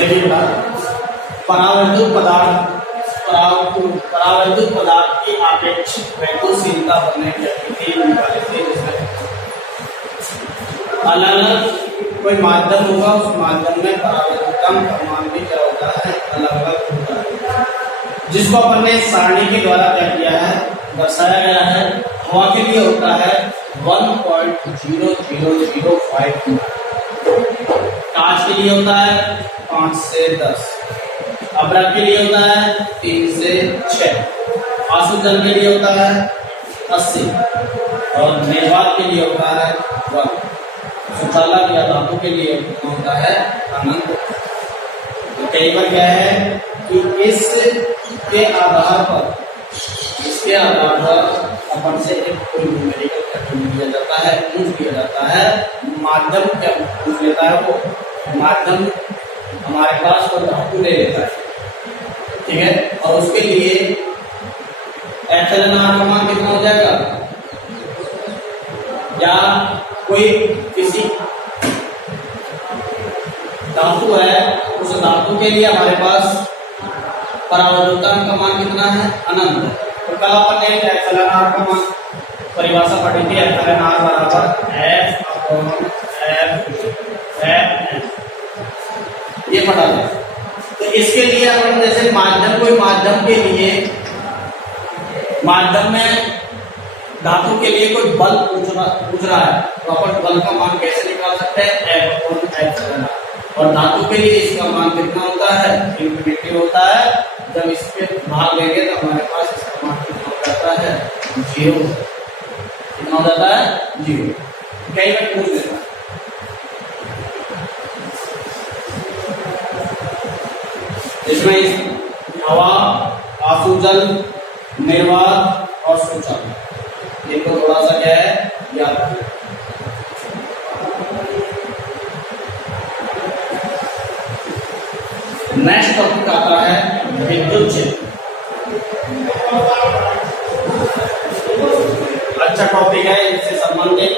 देखिए परावैद्युत पदार्थ की आपेक्षिक वैद्युतशीलता बनने की स्थिति निकाली थी, जिसमें अलग अलग कोई माध्यम होगा, उस माध्यम में परावैद्युतम का मान भी क्या होता है, अलग अलग होता है, जिसको अपन ने सारणी के द्वारा क्या किया है, दर्शाया गया है। हवा के लिए होता है 1.0005, कांच के लिए होता है 5 से 10, अभ्रक के लिए होता है 3 से 6, आसु जल के लिए होता है 80 और निर्वात के लिए होता है 1। सुचालक या धातु के लिए होता है अनंत। तो कई बार क्या है कि इसके आधार पर अपन से एक कोई न्यूमेरिकल क्वेश्चन दिया जाता है, पूछ दिया जाता है। माध्यम क्या पूछ लेता है, वो माध्यम हमारे पास वो धातु ले लेता है, ठीक है, और उसके लिए एप्सिलॉन का मान कितना हो जाएगा, या कोई किसी धातु है, उस धातु के लिए हमारे पास परावैद्युतम का मान कितना है, अनंत। तो कल अपन ने एप्सिलॉन का मान परिभाषा पढ़ी थी, एप्सिलॉन बराबर F/F, ये पढ़ा था। तो इसके लिए अपन जैसे माध्यम, कोई माध्यम के लिए, माध्यम में धातु के लिए कोई बल पूछ रहा है, तो अपन बल का मान कैसे निकाल सकते हैं, F/F। और धातु के लिए इसका मान कितना होता है, इन्फिनिटी होता है। जब इस पे भाग लेंगे तो हमारे पास इसका मान कितना हो जाता है, 0। कितना हो जाता है, 0। कई बार पूछ लेता है। इसमें हवा, आसु जल, निर्वात और सुचालक, इनको थोड़ा सा क्या है, याद रखिए। नेक्स्ट टॉपिक आता है विद्युत क्षेत्र। अच्छा टॉपिक है, इससे संबंधित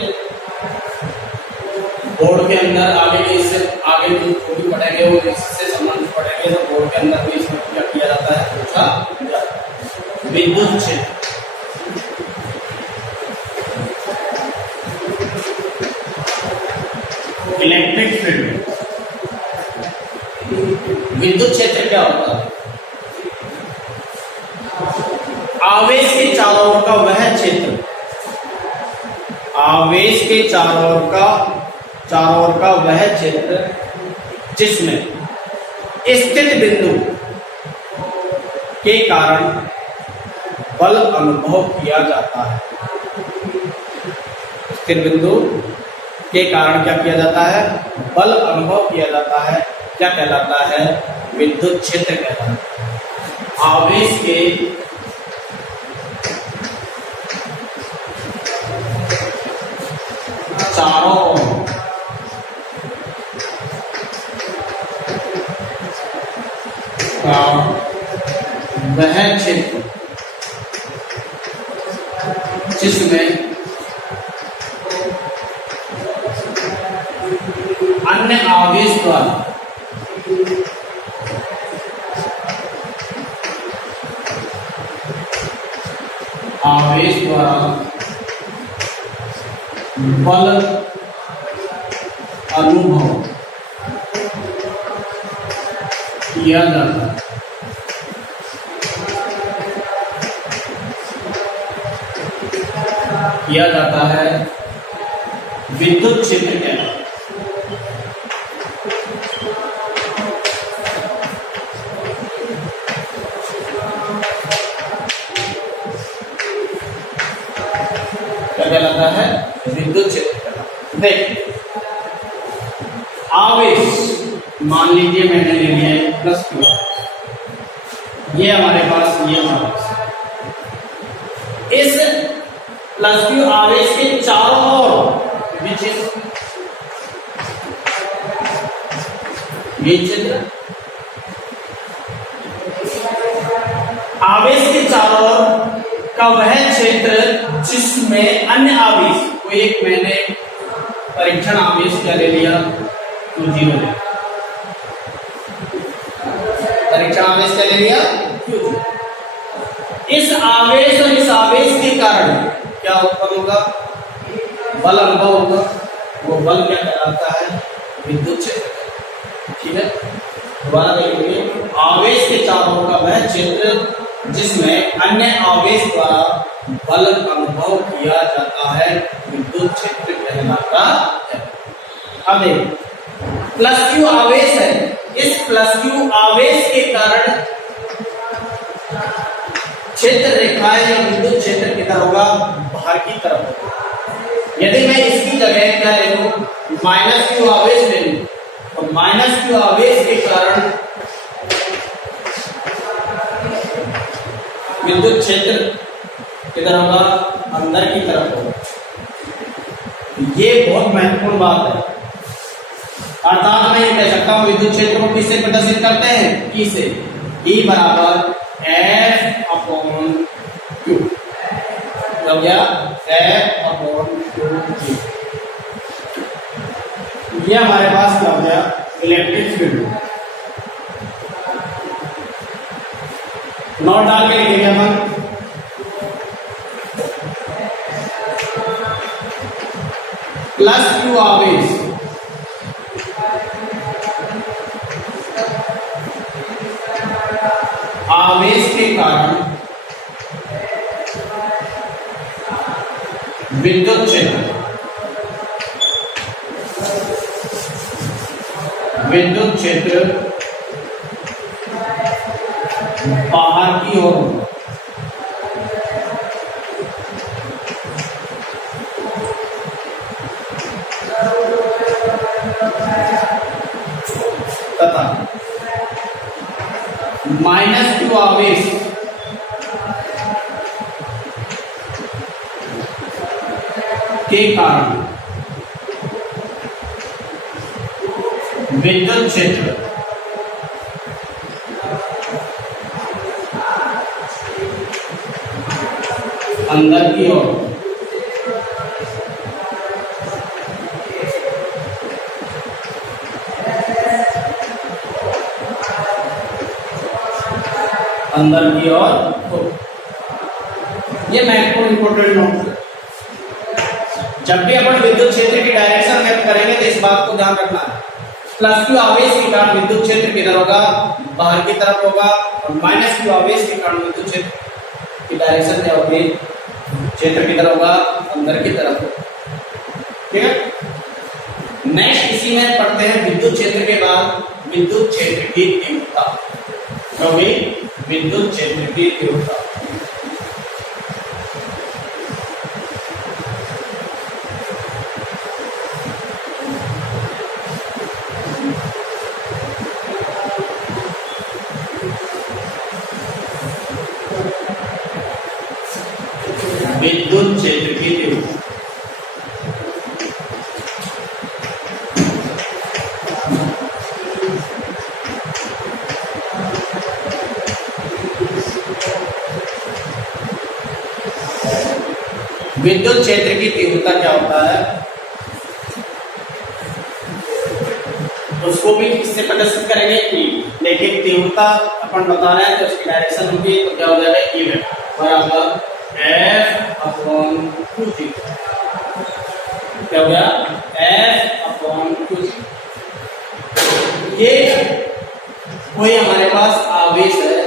बोर्ड के अंदर आगे के, इससे आगे जो भी पढ़ेंगे वो इससे संबंधित पढ़ेंगे, तो बोर्ड के अंदर भी इसमें क्या किया जाता है, पूछा जाता है। विद्युत क्षेत्र, इलेक्ट्रिक फील्ड। विद्युत क्षेत्र क्या होता है, आवेश के चारों ओर का वह क्षेत्र, आवेश के चारों ओर का वह क्षेत्र जिसमें स्थित बिंदु के कारण बल अनुभव किया जाता है। स्थित बिंदु के कारण क्या किया जाता है, बल अनुभव किया जाता है, क्या कहलाता है, विद्युत क्षेत्र कहलाता है। आवेश के चारों ओर का वह क्षेत्र जिसमें अन्य आवेश द्वारा बल अनुभव किया जाता है। विद्युत क्षेत्र क्या है, क्या कहलाता है, विद्युत क्षेत्र। देख आवेश, मान लीजिए मैंने ले लिया है +Q, ये हमारे पास, ये आवेश, इस +Q आवेश के चारों ओर, विच इज ये क्षेत्र, आवेश के चारों ओर का वह क्षेत्र जिसमें अन्य आवेश, कोई एक मैंने परीक्षण आवेश क्या ले लिया, तो 0 ले, आवेश का ले लिया Q0। इस आवेश और इस आवेश के कारण क्या उत्पन्न होगा, बल अनुभव होगा। वो बल क्या कहलाता है, विद्युत क्षेत्र। ठीक है, दोबारा देखेंगे, आवेश के चारों का वह क्षेत्र जिसमें अन्य आवेश द्वारा बल अनुभव किया जाता है विद्युत क्षेत्र कहलाता है। अब देखिए प्लस क्यू आवेश है, इस प्लस क्यू आवेश के कारण क्षेत्र रेखाएं या विद्युत क्षेत्र किधर होगा, बाहर की तरफ होगा। यदि मैं इसकी जगह क्या ले लूं, माइनस क्यू आवेश ले लूं, तो माइनस क्यू आवेश के कारण विद्युत क्षेत्र किधर होगा, अंदर की तरफ होगा। ये बहुत महत्वपूर्ण बात है। अर्थात मैं ये कह सकता हूं विद्युत क्षेत्र को किससे प्रदर्शित करते हैं, ई से। ई बराबर F अपॉन क्यू हो गया, F अपॉन क्यू। ये हमारे पास क्या हो गया, इलेक्ट्रिक फील्ड। नोट डाल के लिखेंगे अपन, प्लस क्यू आवेश आवेश के कारण विद्युत क्षेत्र बाहर की ओर होगा। तथा माइनस क्यू आवेश के कारण विद्युत क्षेत्र अंदर की ओर अंदर की ओर हो। ये महत्वपूर्ण इंपोर्टेंट नोट है। जब भी अपन विद्युत क्षेत्र की डायरेक्शन मैप करेंगे तो इस बात को ध्यान रखना है, प्लस क्यू आवेश के कारण विद्युत क्षेत्र किधर होगा, बाहर की तरफ होगा, और माइनस क्यू आवेश के कारण विद्युत क्षेत्र की डायरेक्शन क्या होगी, क्षेत्र किधर होगा, अंदर की तरफ होगा। ठीक है, नेक्स्ट इसी में पढ़ते हैं विद्युत क्षेत्र के बाद विद्युत क्षेत्र की तीव्रता। तो विद्युत क्षेत्र की तीव्रता विद्युत क्षेत्र की तीव्रता विद्युत क्षेत्र की तीव्रता क्या होता है, उसको भी किससे प्रदर्शित करेंगे, ई। लेकिन तीव्रता अपन बता रहे हैं तो उसकी डायरेक्शन होगी, तो क्या हो जाएगा, ई बराबर F अपॉन क्यू। क्या हो गया, F अपॉन क्यू। ये कोई हमारे पास आवेश है,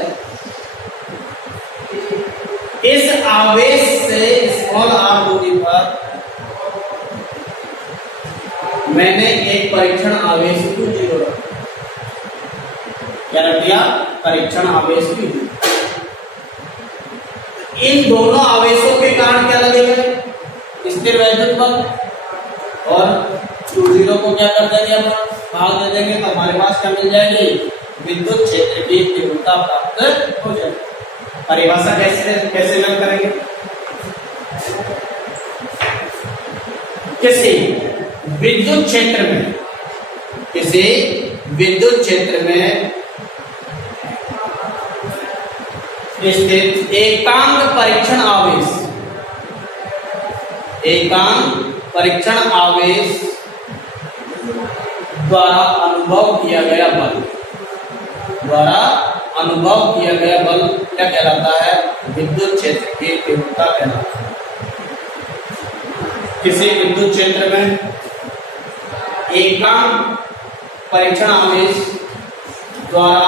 इस आवेश से स्मॉल r दूरी पर मैंने एक परीक्षण आवेश Q0 रखा। क्या रख दिया, परीक्षण आवेश Q0। इन दोनों आवेशों के कारण क्या लगेगा, स्थिर वैद्युत बल, और Q0 को क्या कर देंगे, भाग दे देंगे, तो हमारे पास क्या मिल जाएगी, विद्युत क्षेत्र की तीव्रता प्राप्त हो जाएगी। परिभाषा कैसे व्यक्त करेंगे, किसी विद्युत क्षेत्र में स्थित एकांक परीक्षण आवेश द्वारा अनुभव किया गया बल, अनुभव किया गया बल क्या कहलाता है? विद्युत क्षेत्र की तीव्रता कहलाता है। किसी विद्युत क्षेत्र में एकांक परीक्षण आवेश द्वारा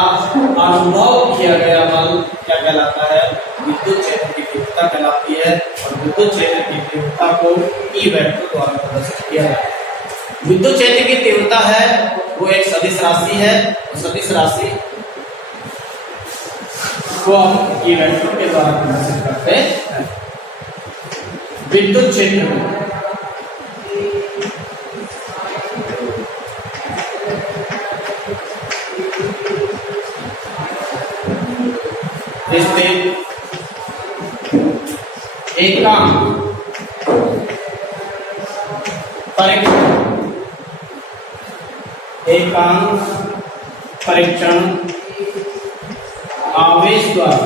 अनुभव किया गया बल क्या कहलाता है? विद्युत क्षेत्र की तीव्रता कहलाती है। और विद्युत क्षेत्र की तीव्रता को ई वेक्टर द्वारा प्रदर्शित किया जाता है। विद्युत क्षेत्र की तीव्रता है वो एक सदिश राशि है। सदिश राशि को हम ई वेक्टर के द्वारा प्रदर्शित करते हैं। विद्युत क्षेत्र में स्थित एकांक परीक्षण आवेश द्वारा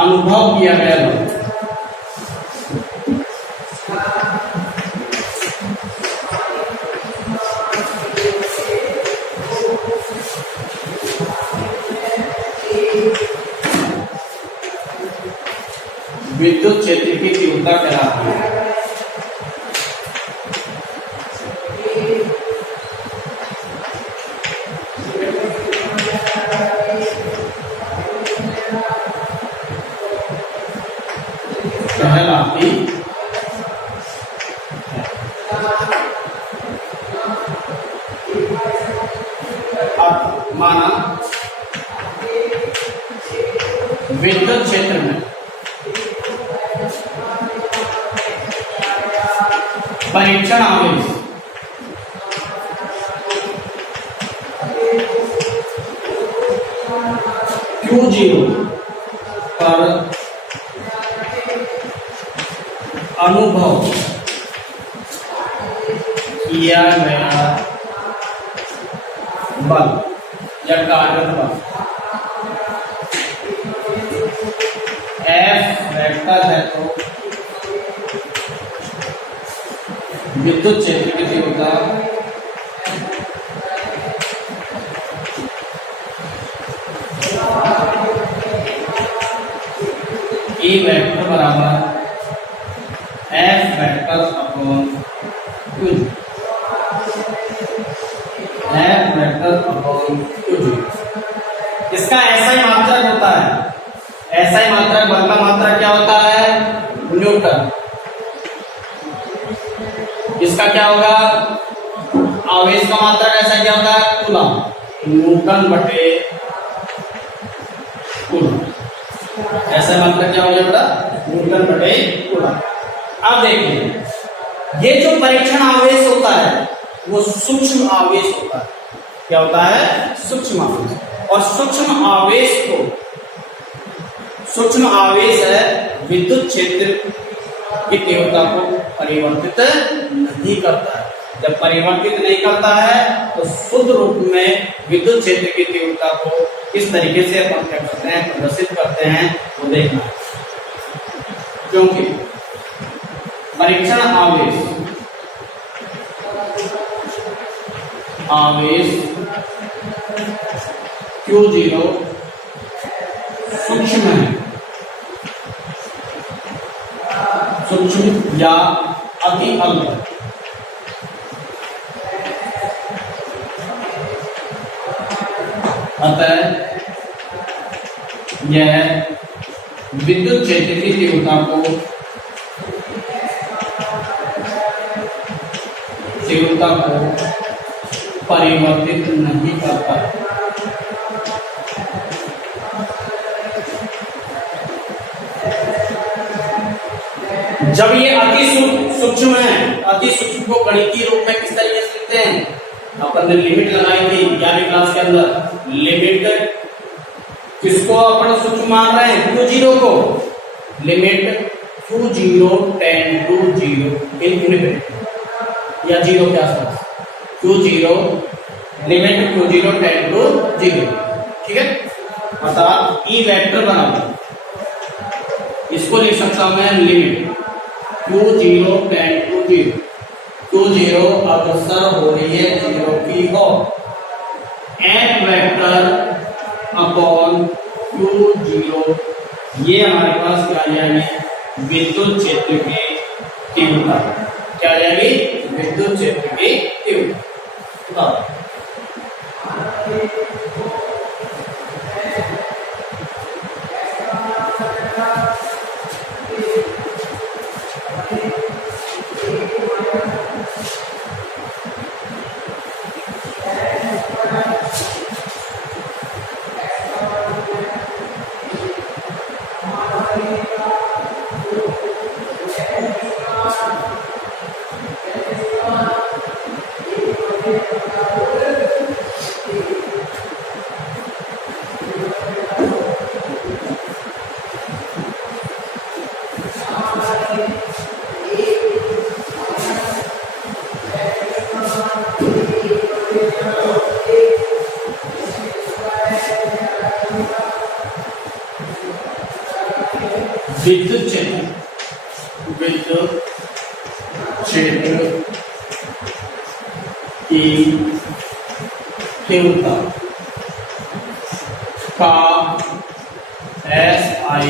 अनुभव किया गया बल विद्युत क्षेत्र की तीव्रता कहलाती है। कहलाती अब माना विद्युत क्षेत्र में परीक्षण आवेश Q0 पर अनुभव किया गया बल या कार्यरत बल F वेक्टर है तो विद्युत क्षेत्र की तीव्रता E वेक्टर बराबर F vector upon Q। F vector upon Q। इसका ऐसा ही मात्रक होता है। ऐसा ही मात्रक बल का मात्रक क्या होता है? न्यूटन। इसका क्या होगा? आवेश का मात्रक ऐसा क्या होता है? कूलम। न्यूटन बटे कूलम। ऐसा मात्रक क्या हो जाएगा बेटा? न्यूटन बटे कूलम। अब देखिए ये जो परीक्षण आवेश होता है वो सूक्ष्म आवेश होता है। क्या होता है? सूक्ष्म आवेश। और सूक्ष्म आवेश है विद्युत क्षेत्र की तीव्रता को परिवर्तित नहीं करता है। जब परिवर्तित नहीं करता है तो शुद्ध रूप में विद्युत क्षेत्र की तीव्रता को किस तरीके से अपन क्या करते हैं? प्रदर्शित करते हैं वो देखना है। क्योंकि परीक्षण आवेश Q0 सूक्ष्म है, सूक्ष्म या अति अल्प। अतः यह विद्युत क्षेत्र की तीव्रता को परिवर्तित नहीं करता। जब ये अति सूक्ष्म है, अति सूक्ष्म को गणितीय रूप में किस तरीके से लिखते हैं? अपन ने लिमिट लगाई थी 11वीं क्लास के अंदर। लिमिट किसको अपन सूक्ष्म मान रहे हैं? Q0 को। Limit Q0 tend to 0 infinity या 0 के आसपास। Q0 limit Q0 tend to 0। ठीक है, अर्थात ई वेक्टर बना इसको लिख सकता हूं मैं limit Q0 tend to 0। Q0 अग्रसर हो रही है 0 F vector upon Q zero, ये हमारे पास क्या आ जाएगी विद्युत क्षेत्र की तीव्रता। क्या आ जाएगी विद्युत क्षेत्र की तीव्रता। विद्युत क्षेत्र की तीव्रता का SI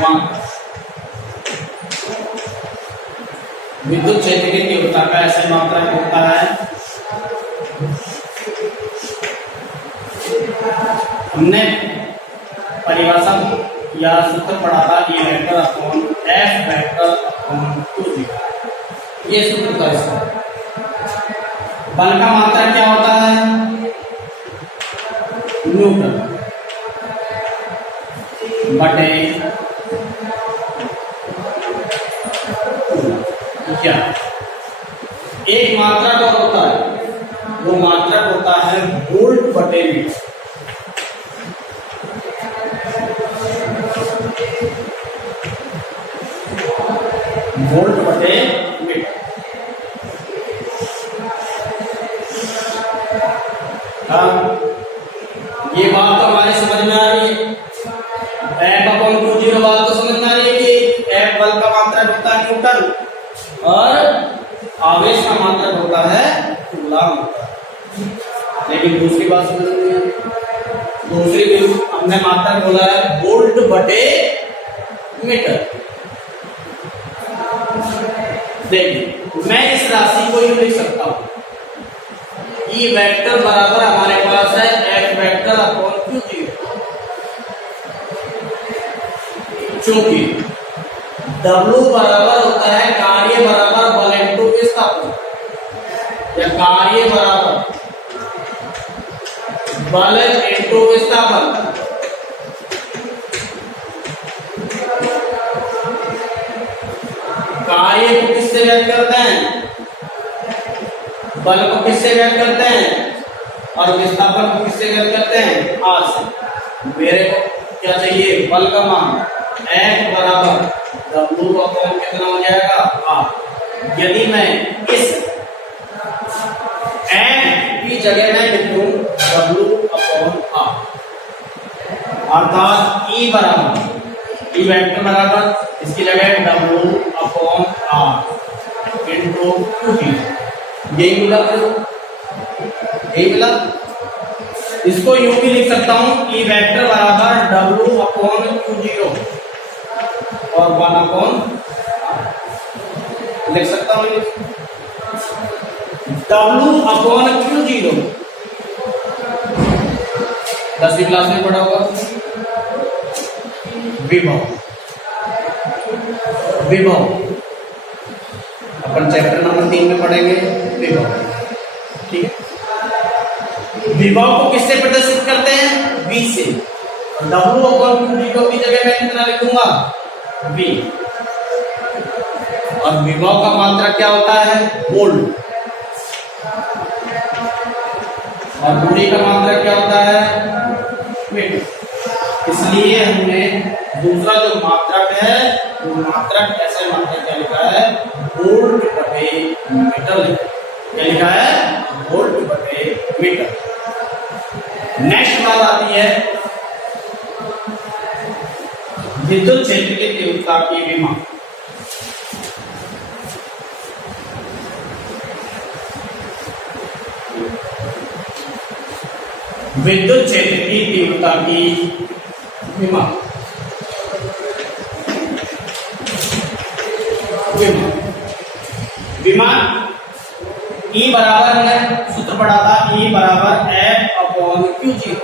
मान। विद्युत क्षेत्र की तीव्रता का SI मात्रक होता है, हमने परिभाषा या सूत्र पढ़ा था E vector upon F vector upon 2G, ये सूत्र था इसका। बल का मात्रक क्या होता है न्यूटन बटे क्या, एक मात्रक और होता है, वो मात्रक होता है वोल्ट बटे मीटर। वोल्ट बटे मीटर। ये बात तो हमारी समझ में आ रही है। F अपॉन टू जीरो बात तो समझ में आ रही है कि F बल का मात्रक होता है न्यूटन और आवेश का मात्रक होता है कूलम। लेकिन दूसरी बात समझ में नहीं आई। दूसरी हमने मात्रक बोला है वोल्ट बटे मीटर। देखिए मैं इस राशि को यूं लिख सकता हूं, E वेक्टर बराबर हमारे पास है F vector upon Q zero, चूंकि W बराबर होता है कार्य बराबर बल इंटू विस्थापन, या कार्य बराबर बल इंटू विस्थापन। कार्य को किससे व्यक्त करते हैं, बल को किससे व्यक्त करते हैं, और विस्थापन को किससे व्यक्त करते हैं आर से। मेरे को क्या चाहिए बल का मान F बराबर W अपॉन कितना हो जाएगा आर। यदि मैं इस F की जगह में लिख दूं W अपॉन आर, अर्थात E बराबर E वेक्टर बराबर इसकी जगह W upon R into two G, यही मिला, यही मिला। इसको यूं भी लिख सकता हूं E वेक्टर बराबर W अपॉन क्यू जीरो और 1 अपॉन लिख सकता हूं W अपॉन क्यू जीरो। 10वीं क्लास में पढ़ा होगा विभव। विभव अपन चैप्टर नंबर 3 में पढ़ेंगे विभव, ठीक है। विभव को किससे प्रदर्शित करते हैं V से। W अपॉन क्यू जीरो की जगह मैं कितना लिखूंगा V, और विभव का मात्रक क्या होता है वोल्ट, और दूरी का मात्रक क्या होता है मीटर। इसलिए हमने दूसरा जो मात्रक है वो मात्रक ऐसे मात्रक क्या लिखा है वोल्ट बटे मीटर लिखा, क्या लिखा है वोल्ट बटे मीटर। नेक्स्ट बात आती है विद्युत क्षेत्र की तीव्रता की विमा। विद्युत क्षेत्र की तीव्रता की विमा E बराबर है, सूत्र पढ़ा था, E बराबर F/Q0।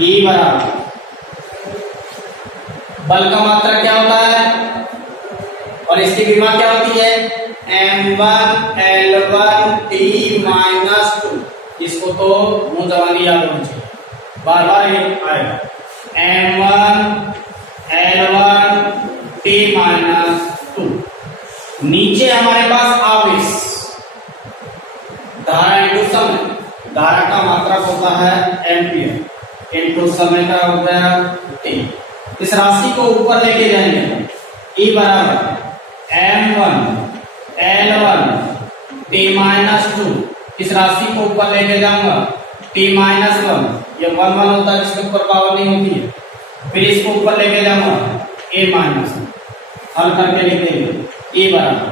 E बराबर बल का मात्रा क्या होता है और इसकी विमा क्या होती है, m1L1T-2। इसको तो मुंह जबानी याद होनी चाहिए, बार बार ये आएगा, m1L1T-2। नीचे हमारे पास आवेश, धारा इंटू समय, धारा का मात्रक होता है एम्पियर, इंटू समय का हो गया T। इस राशि को ऊपर लेके जाएंगे, E बराबर m1L1T-2। इस राशि को ऊपर लेके जाऊंगा, T-1, ये 1 होता है जिसके ऊपर पावर नहीं होती है, फिर इसको ऊपर लेके जाऊंगा A-, हल करके लिख देंगे, E बराबर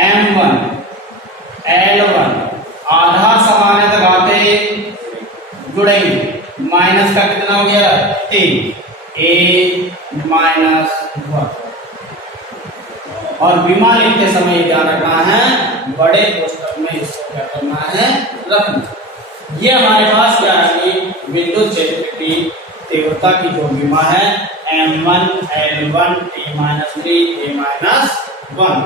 m1L1 आधार समानता घाते जुड़ेंगे, माइनस का कितना हो गया 3, A-1। और विमा लिखते समय ध्यान रखना है, बड़े कोष्ठक में इसको क्या करना है, रखना। ये हमारे पास क्या है, विद्युत क्षेत्र की तीव्रता की जो विमा है m1L1T-3 A-1।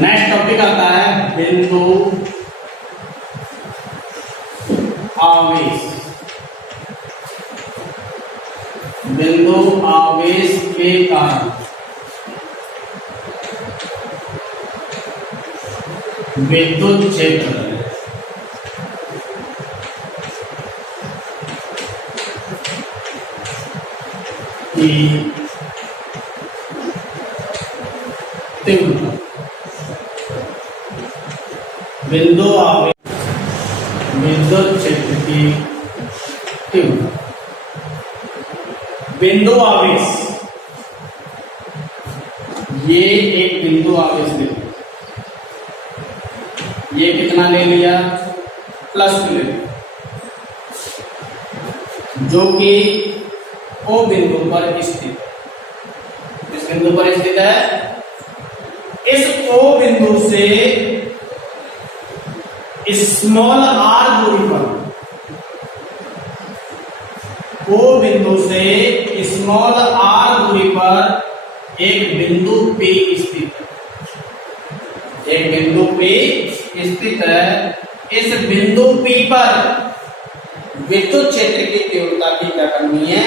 नेक्स्ट टॉपिक आता है बिंदु आवेश। बिंदु आवेश के कारण विद्युत क्षेत्र की तीव्रता, बिंदु आवेश विद्युत क्षेत्र की तीव्रता। बिंदु आवेश, ये एक बिंदु आवेश ले, ये कितना ले लिया, प्लस ले, जो कि O बिंदु पर स्थित, इस बिंदु पर स्थित है। इस O बिंदु से स्मॉल r दूरी पर, O बिंदु से स्मॉल r दूरी पर एक बिंदु P स्थित है, एक बिंदु P स्थित है। इस बिंदु P पर विद्युत क्षेत्र की तीव्रता की क्या करनी है,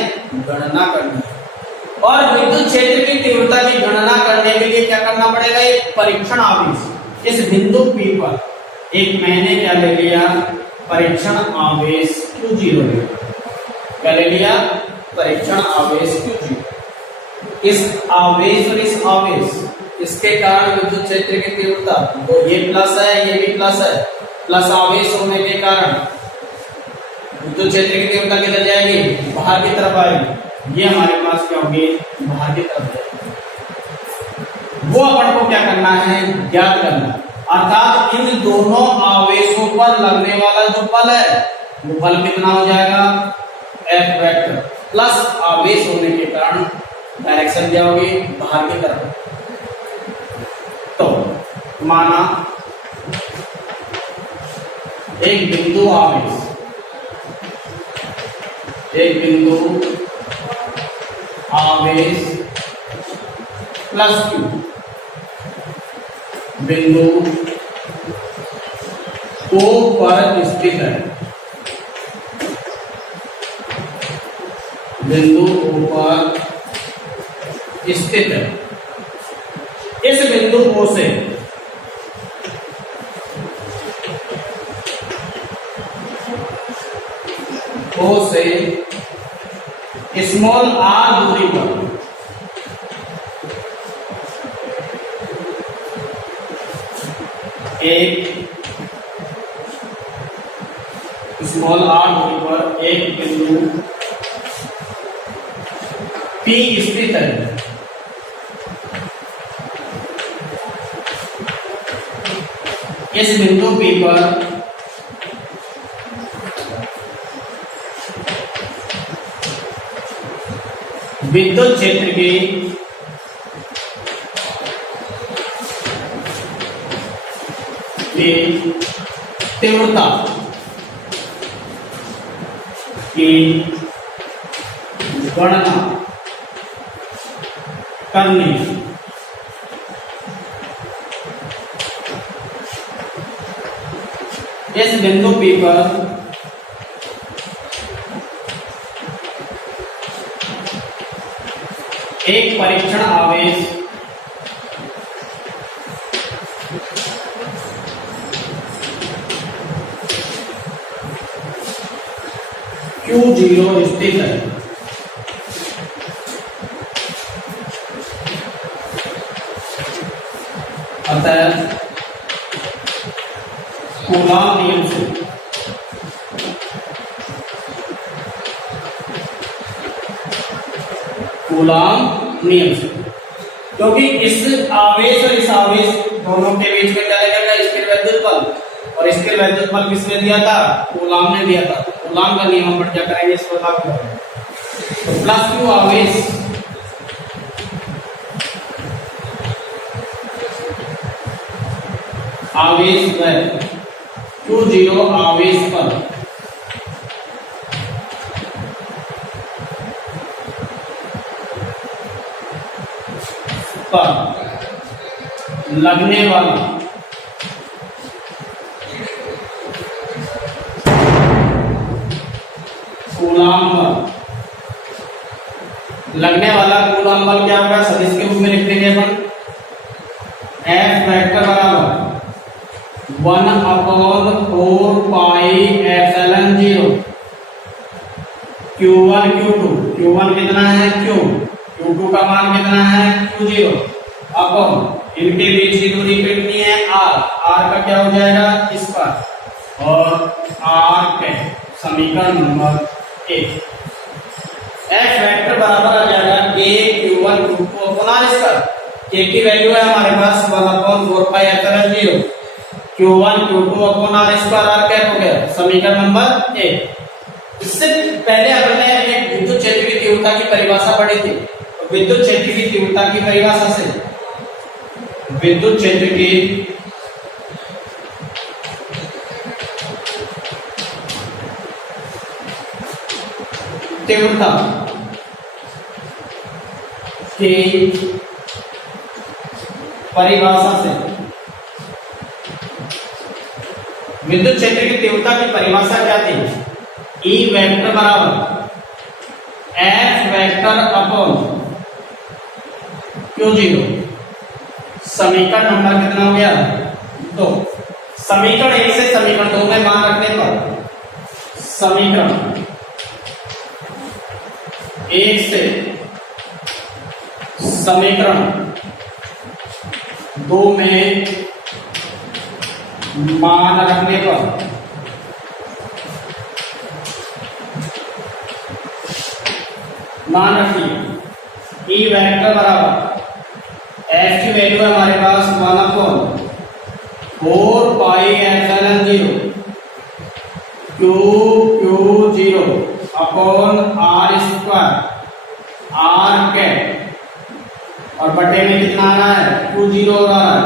गणना करनी है। और विद्युत क्षेत्र की तीव्रता की गणना करने के लिए क्या करना पड़ेगा, एक परीक्षण आवेश इस बिंदु P पर, एक मैंने क्या ले लिया, परीक्षण आवेश Q0 क्या ले लिया, परीक्षण आवेश Q0। इस आवेश और इस आवेश, इसके कारण विद्युत क्षेत्र की तीव्रता, तो ये प्लस है, ये भी प्लस है, प्लस आवेश होने के कारण विद्युत क्षेत्र की तीव्रता किधर जाएगी, बाहर की तरफ आएगी। ये हमारे पास क्या होगी, बाहर की तरफ जाएगी। वो अपन को क्या करना है, ज्ञात करना। अर्थात इन दोनों आवेशों पर लगने वाला जो बल है, वो बल कितना हो जाएगा, F वेक्टर, प्लस आवेश होने के कारण डायरेक्शन क्या होगी, बाहर की तरफ। तो माना एक बिंदु आवेश, एक बिंदु आवेश प्लस Q, बिंदु O पर स्थित है, बिंदु O पर स्थित है। इस बिंदु O से स्मॉल r दूरी पर एक स्मॉल r दूरी पर एक बिंदु P स्थित है। इस बिंदु P पर विद्युत क्षेत्र की तीव्रता की गणना करनी। इस बिंदु P पर एक परीक्षण आवेश Q0 स्थित है। अतः कूलॉम नियम से क्योंकि इस आवेश और इस आवेश दोनों के बीच में क्या लगेगा, स्थिर वैद्युत बल, और स्थिर वैद्युत बल किसने दिया था, कूलॉम ने दिया था। कूलॉम का नियम हम क्या करेंगे, इसको लागू करेंगे। तो प्लस क्यू आवेश Q0 आवेश पर लगने वाला कूलॉम बल, लगने वाला कूलॉम बल क्या होगा, सदिश के रूप में लिख देंगे अपन। F वेक्टर बराबर 1/4 pi epsilon 0 Q1 Q2, Q1 कितना है Q, Q2 का मान कितना है Q0, अब इनके बीच की दूरी कितनी है R, R का क्या हो जाएगा इस पर, और R के समीकरण नंबर 1 F वेक्टर बराबर आ जाएगा K Q1 Q2 upon R इसका। K की वैल्यू है हमारे पास 1/4 pi epsilon 0 Q1 Q2 upon R square, R क्या हो गया समीकरण नंबर 1। इससे पहले हमने एक विद्युत क्षेत्र की तीव्रता की परिभाषा पढ़ी थी। विद्युत क्षेत्र की तीव्रता की परिभाषा से विद्युत क्षेत्र की तीव्रता की परिभाषा से विद्युत क्षेत्र की तीव्रता की परिभाषा क्या थी, E वेक्टर बराबर F वेक्टर अपॉन Q0। समीकरण नंबर कितना हो गया 2। समीकरण 1 से समीकरण 2 में मान रखने पर समीकरण 1 से समीकरण 2 में मान रखने पर मान रखिए E वेक्टर बराबर F की वैल्यू है हमारे पास 1/4 pi epsilon 0 Q0 upon R square, R cap, और बटे में कितना आ रहा है Q0 हो रहा है,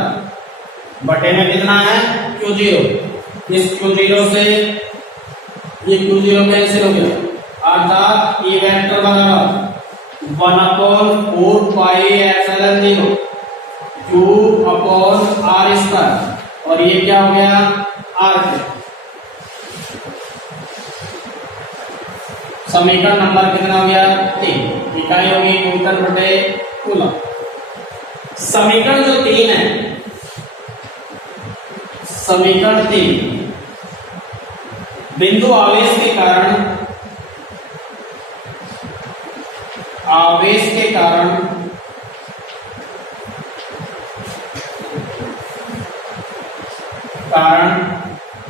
बटे में कितना है Q0। इस Q0 से ये Q0 कैंसिल हो गया, अर्थात E वेक्टर बराबर 1/4 pi epsilon 0 Q upon R square, और ये क्या हो गया R कैप। समीकरण नंबर कितना हो गया 3। इकाई होगी न्यूटन बटे कूलम। समीकरण जो 3 है, समीकरण 3 बिंदु आवेश के कारण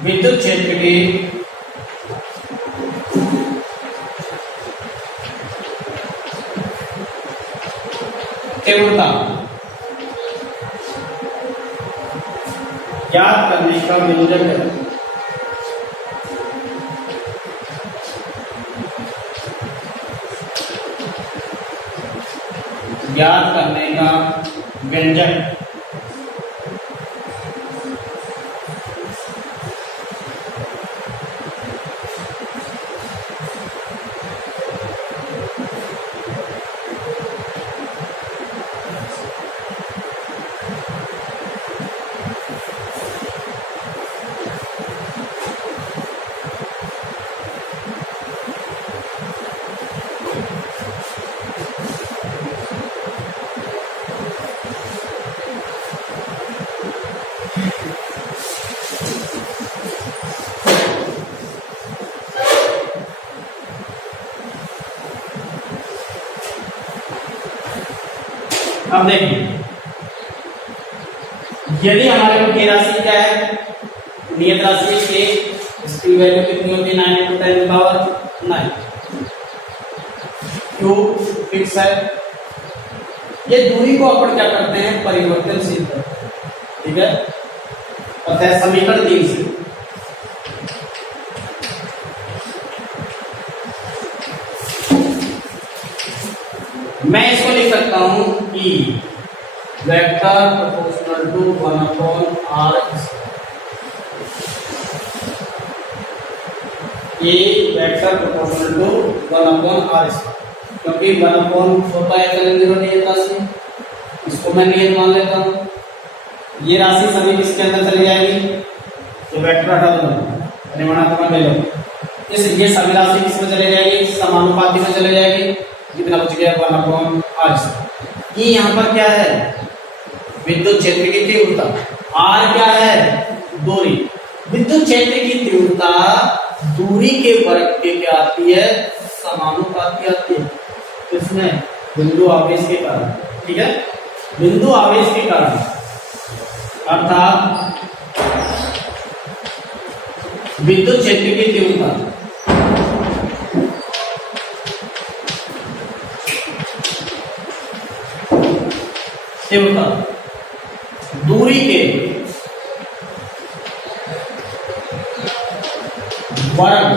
विद्युत क्षेत्र की तीव्रता ज्ञात करने का व्यंजक है। ज्ञात करने का व्यंजक अब देखिए, यदि हमारे को के राशि क्या है, नियत राशि के, इसकी वैल्यू कितनी होती है 9 × 10⁹ क्यू फिक्स है। ये दूरी को अपन क्या करते हैं, परिवर्तनशील करते हैं, ठीक है। अतः समीकरण 3 से मैं इसको लिख सकता हूं कि वेक्टर प्रोपोर्शनल टू 1/r, ये वेक्टर प्रोपोर्शनल टू 1/r, क्योंकि 1/4π नियत राशि, इसको मैं नियत मान लेता हूं। ये राशि सभी किसके अंदर चली जाएगी, तो वेक्टर हटा दो, परिमाणात्मक ले लो, ये सभी राशि किसमें चले जाएगी, समानुपाती में चले जाएगी। कितना बच गया 1/r। ये यहाँ पर क्या है, विद्युत क्षेत्र की तीव्रता। r क्या है, दूरी। विद्युत क्षेत्र की तीव्रता दूरी के वर्ग के क्या आती है, समानुपाती आती है। किसमें, बिंदु आवेश के कारण, ठीक है, बिंदु आवेश के कारण। अर्थात विद्युत क्षेत्र की तीव्रता दूरी के वर्ग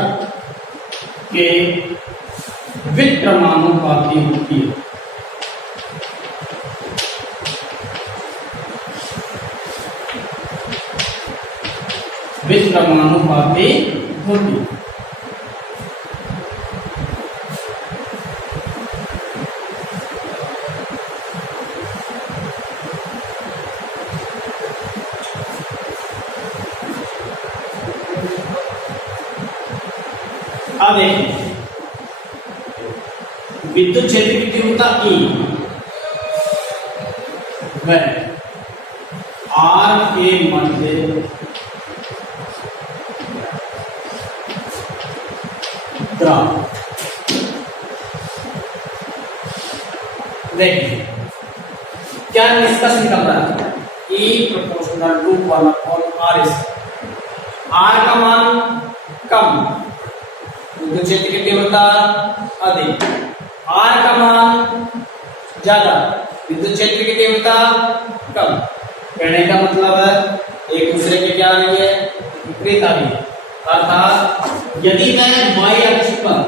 के व्युत्क्रमानुपाती होती है। व्युत्क्रमानुपाती होती है। अब देखिए, विद्युत क्षेत्र की तीव्रता E वह R के मध्य द्रव। देखिए क्या निष्कर्ष निकल रहा है, E proportional to 1/r। R का मान कम, विद्युत क्षेत्र की तीव्रता अधिक। R का मान ज्यादा, विद्युत क्षेत्र की तीव्रता कम। कहने का मतलब है एक दूसरे के क्या आ रही है, विपरीत आ रही है। अर्थात यदि मैं y अक्ष पर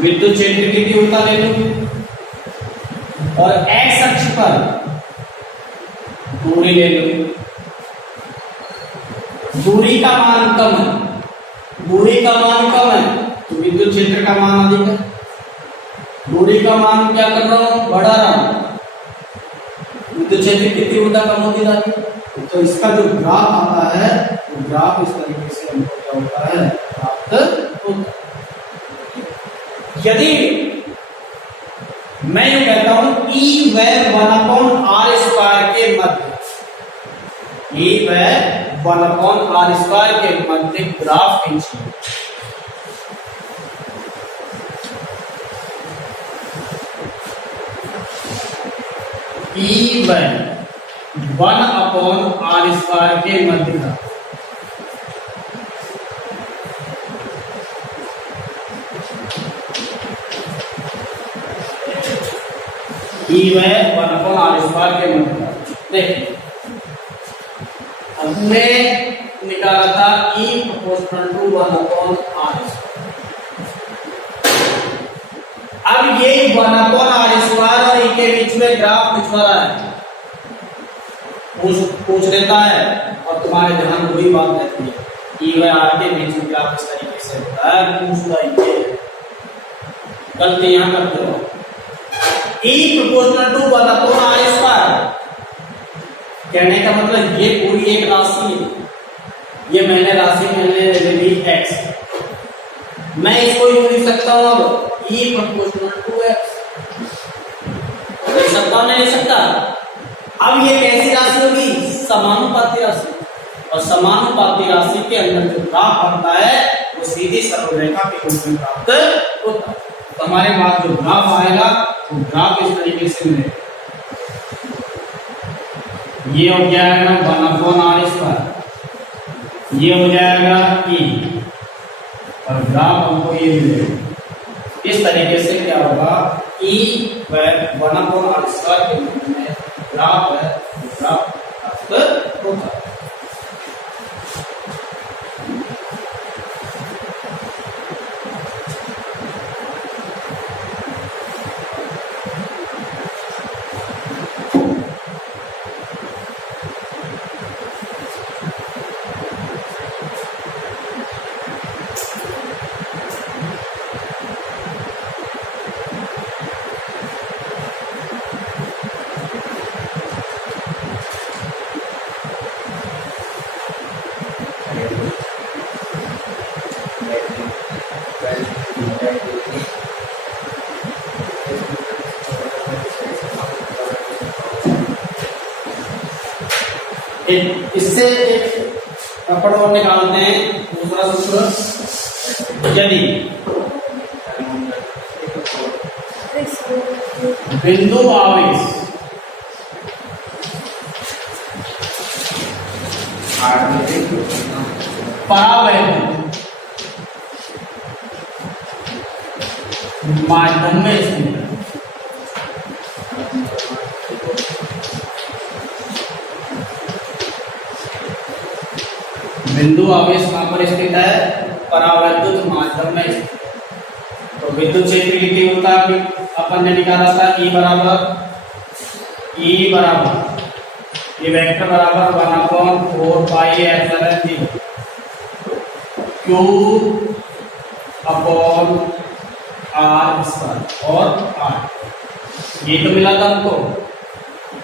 विद्युत क्षेत्र की तीव्रता ले लूं और x अक्ष पर दूरी ले लूं, दूरी का मान कम है, दूरी का मान कम है तो विद्युत क्षेत्र का मान अधिक है। दूरी का मान क्या कर रहा हूं, बढ़ा रहा हूं, विद्युत क्षेत्र की तीव्रता कम होती जाती है। तो इसका जो ग्राफ आता है, वो ग्राफ इस तरीके से हमको होता है, प्राप्त होता है। यदि मैं यूं कहता हूं E व 1/r² के मध्य, E व 1/r² के मध्य ग्राफ खींचिए। E व 1/r² के मध्य ग्राफ, E व 1/r² के मध्य ग्राफ। देखिए हमने निकाला था E प्रोपोर्शनल टू 1/r²। अब ये 1/r² और E के बीच में ग्राफ खिंचवा रहा है, पूछ लेता है और तुम्हारे ध्यान वही बात रहती है, E व r के बीच में ग्राफ इस तरीके से होता है, पूछता ये गलती यहां करते हो। E प्रोपोर्शनल टू 1/r², कहने का मतलब ये पूरी एक राशि है, ये मैंने राशि मैंने ले ली x, मैं इसको यूं लिख सकता हूं अब E प्रोपोर्शनल टू x, लिख सकता हूं नहीं लिख सकता। अब ये कैसी राशि होगी? समानुपाती राशि, और समानुपाती राशि के अंदर जो ग्राफ बनता है वो सीधी सरल रेखा के रूप में प्राप्त होता है। तो हमारे पास जो ग्राफ आएगा वो ग्राफ इस तरीके से मिलेगा, ये हो जाएगा 1/r², ये हो जाएगा E, और ग्राफ हमको ये मिलेगा। इस तरीके से क्या होगा, E व 1/r² के रूप में ग्राफ है, ग्राफ प्राप्त होता है। इससे एक रपड़ और निकालते हैं, दूसरा सूत्र, यदि बिंदु आवेश परावैद्युत माध्यम में स्थित है, बिंदु आवेश कहां पर स्थित है? परावैद्युत माध्यम में स्थित है। तो विद्युत क्षेत्र की तीव्रता अपन ने निकाला था E बराबर ये वेक्टर बराबर 1/4πε0 Q अपॉन r² और r, ये तो मिला था हमको।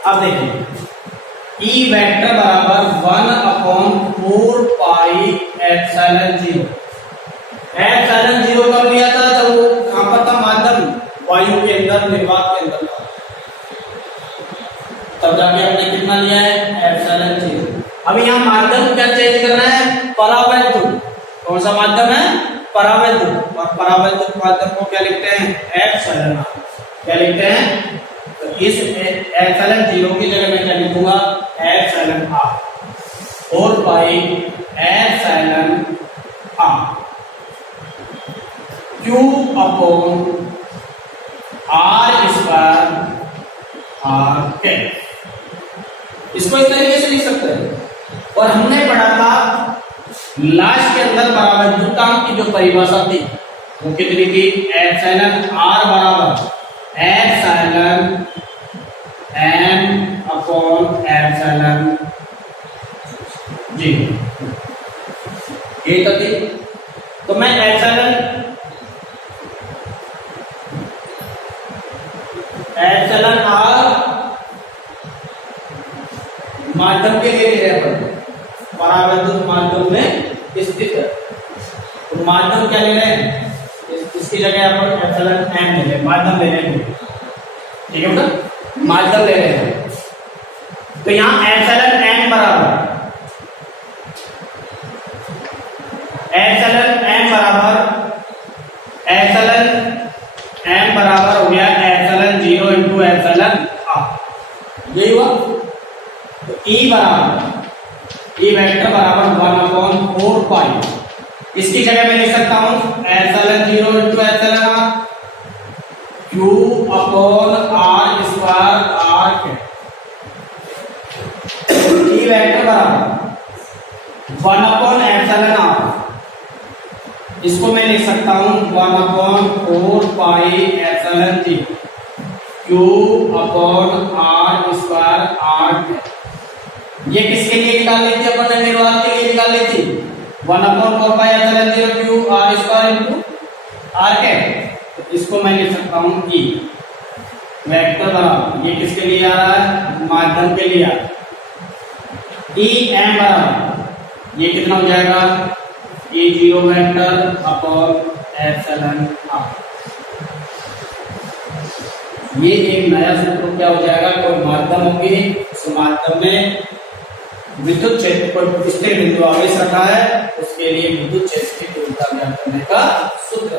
अब देखिए E वेक्टर बराबर 1/4πε0, ε0 कब लिया था? जब वो कहां पर था? माध्यम, वायु के अंदर, निर्वात के अंदर था, तब जाके हमने कितना लिया है? ε0। अब यहाँ माध्यम क्या चेंज करना है? परावैद्युत। कौन सा माध्यम है? परावैद्युत। और परावैद्युत माध्यम को क्या लिखते हैं? ε, क्या लिखते हैं? तो इस ε0 की जगह मैं क्या लिखूंगा? ε r 4πε Q upon r² r cap, इसको इस तरीके से लिख सकते हैं। और हमने पढ़ा था लास्ट के अंदर परावैद्युतांक की जो परिभाषा थी वो कितनी थी? एप्सिलॉन r बराबर epsilon m upon epsilon g, ये तो थी। तो मैं एप्सिलॉन r माध्यम के लिए ले रहे हैं, परावैद्युत माध्यम में स्थित है। तो माध्यम क्या ले रहे हैं, इसकी जगह अपन एप्सिलॉन एम ले रहे हैं, माध्यम ले रहे हैं, ठीक है बेटा, माध्यम ले रहे हैं। तो यहाँ एप्सिलॉन एम बराबर एम बराबर हो गया एप्सिलॉन 0 इंटू एप्सिलॉन आर, यही हुआ। तो ई बराबर ई वेक्टर बराबर 1/4 पाई, इसकी जगह मैं लिख सकता हूं epsilon 0 into epsilon r q upon r square r k, e vector बराबर 1 एप्सिलॉन आर, इसको मैं लिख सकता हूं 1/4 pi epsilon 0 q upon r square r. ये किसके लिए निकाल ली थी अपन ने, निर्वात के लिए निकाल ली थी, 1/4 pi epsilon 0 q r square into r k. तो इसको मैं लिख सकता हूं ई वेक्टर बराबर, ये किसके लिए आ रहा है, माध्यम के लिए आ रहा है। ई एम बराबर ये कितना हो जाएगा, ये 0 वेक्टर अपॉन एप्सिलॉन आर। ये एक नया सूत्र क्या हो जाएगा, कोई माध्यम होगी, उस माध्यम में विद्युत क्षेत्र पर स्थिर बिंदु आवेश रखा है, उसके लिए विद्युत क्षेत्र की तीव्रता ज्ञात करने का सूत्र।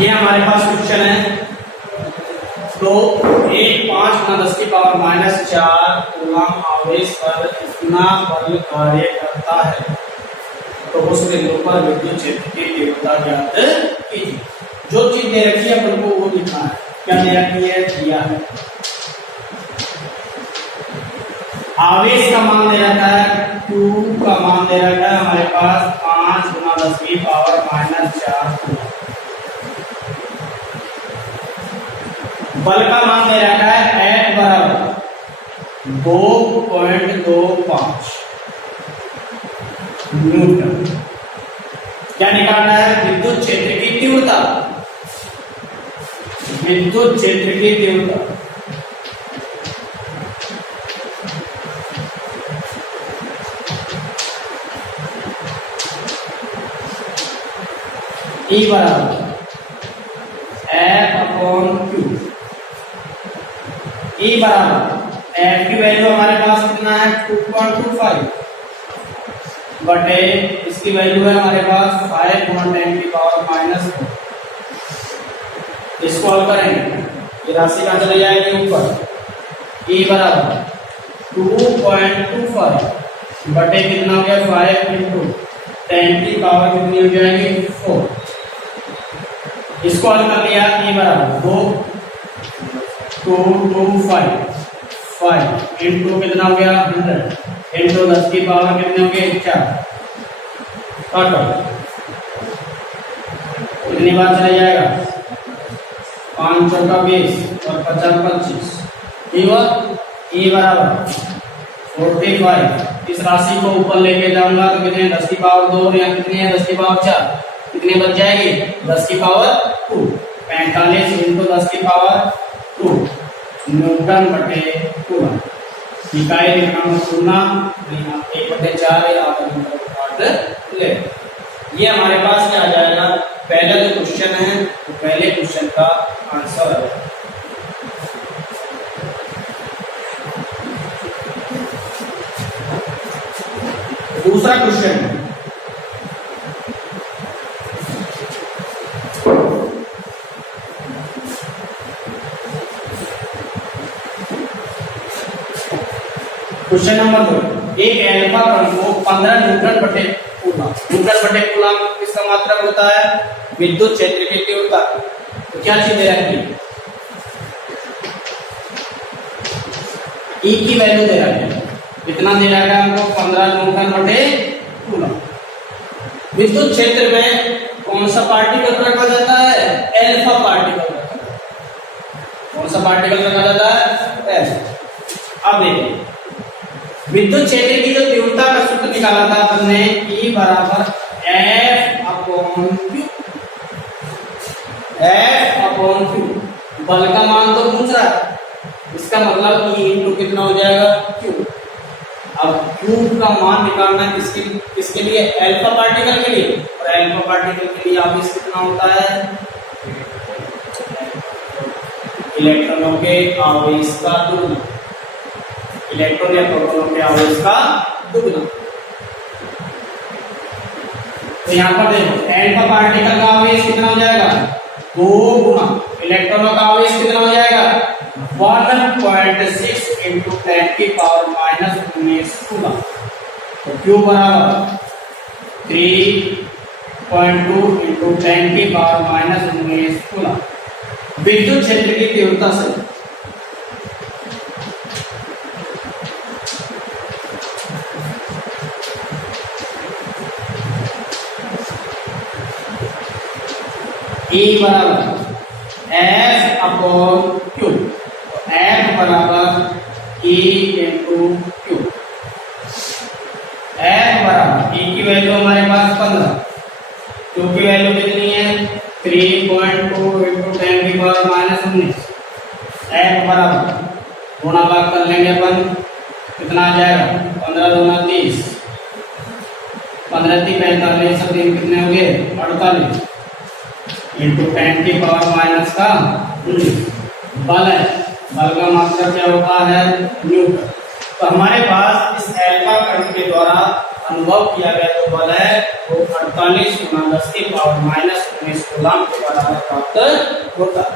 ये हमारे पास क्वेश्चन है। तो एक 5×10⁻⁴ कूलम आवेश पर इतना बल कार्य करता है तो उस बिंदु पर विद्युत क्षेत्र की तीव्रता ज्ञात कीजिए। जो चीज दे रखी है अपन को वो लिखना है। क्या दे रखी है, दिया है आवेश का मान दे रखा है, Q का मान दे रखा है हमारे पास 5×10⁻⁴ बल का मान दे रखा है F बराबर 2.25 न्यूटन। क्या निकालना है, विद्युत क्षेत्र की तीव्रता, विद्युत क्षेत्र की तीव्रता। E बराबर F/Q। E बराबर F की वैल्यू हमारे पास कितना है 2.25 बटे इसकी वैल्यू है हमारे पास 5×10⁻⁴। इसको हल करेंगे, ये राशि कहां चली जाएगी ऊपर। E बराबर 2.25 बटे कितना हो गया 5×10 की पावर कितनी हो जाएगी 4। इसको हल कर लिया, E बराबर 5 इंटू कितना हो गया 100 इंटू 10 की पावर कितने हो गए 4। काटो कितनी बार चला जाएगा 5 चौका 20 और 50 25। E बराबर 45। इस राशि को ऊपर लेके जाऊंगा तो कितने 10 की पावर 2 या कितनी है 10 की पावर 4, कितनी बच जाएगी 10 की पावर 2। 45 इंटू 10 की पावर 2 न्यूटन बटे कूलम। इकाई लिखना तुलना 1/4 या आधा ले। ये हमारे पास क्या आ जाएगा, पहला जो क्वेश्चन है तो पहले क्वेश्चन का आंसर है। दूसरा क्वेश्चन, क्वेश्चन नंबर 2, एक एल्फा कण को 15 न्यूटन बटे कूलम किसका मात्रक होता है? विद्युत क्षेत्र की तीव्रता। तो क्या चीज दे रखी है? ई की वैल्यू दे रखी है, कितना दे रखा है हमको? 15 न्यूटन बटे कूलम। विद्युत क्षेत्र में कौन सा पार्टिकल रखा जाता है? एल्फा पार्टिकल रखा जाता है। कौन सा पार्टिकल रखा जाता है? एल्फा। अब देखिए, विद्युत क्षेत्र की जो तीव्रता का सूत्र निकाला था हमने, E बराबर F upon Q। F upon Q, बल का मान तो पूछ रहा है, इसका मतलब E इंटू कितना हो जाएगा? Q। अब Q का मान निकालना किसके लिए? एल्फा पार्टिकल के लिए। और एल्फा पार्टिकल के लिए आवेश कितना होता है? इलेक्ट्रॉनों के आवेश का दुगना। इलेक्ट्रॉन या प्रोटॉनों के आवेश का दुगना। तो यहाँ पर देखो, एल्फा पार्टिकल का आवेश कितना हो जाएगा? 2 गुना। इलेक्ट्रॉनों का आवेश कितना हो जाएगा? 1.6 इंटू 10 की पावर -19 गुना। तो Q बराबर 3.2 इंटू 10 की पावर -19 गुना। विद्युत क्षेत्र की तीव्रता से E बराबर F अपॉन Q। F बराबर E इंटू Q। F बराबर E की वैल्यू हमारे पास 15, Q की वैल्यू कितनी है? 3.2 इंटू 10 की पावर -19। F बराबर गुणा भाग कर लेंगे अपन, कितना आ जाएगा? 15 दूना 30, 15 3 45, सब दिन कितने हो गए? 48 इंटू 10 की पावर माइनस का 19। बल है, बल का मात्रक क्या होता है? न्यूटन। तो हमारे पास इस एल्फा कण के द्वारा अनुभव किया गया जो बल है वो 48 × 10 की पावर -19 कूलम के बराबर प्राप्त होता है।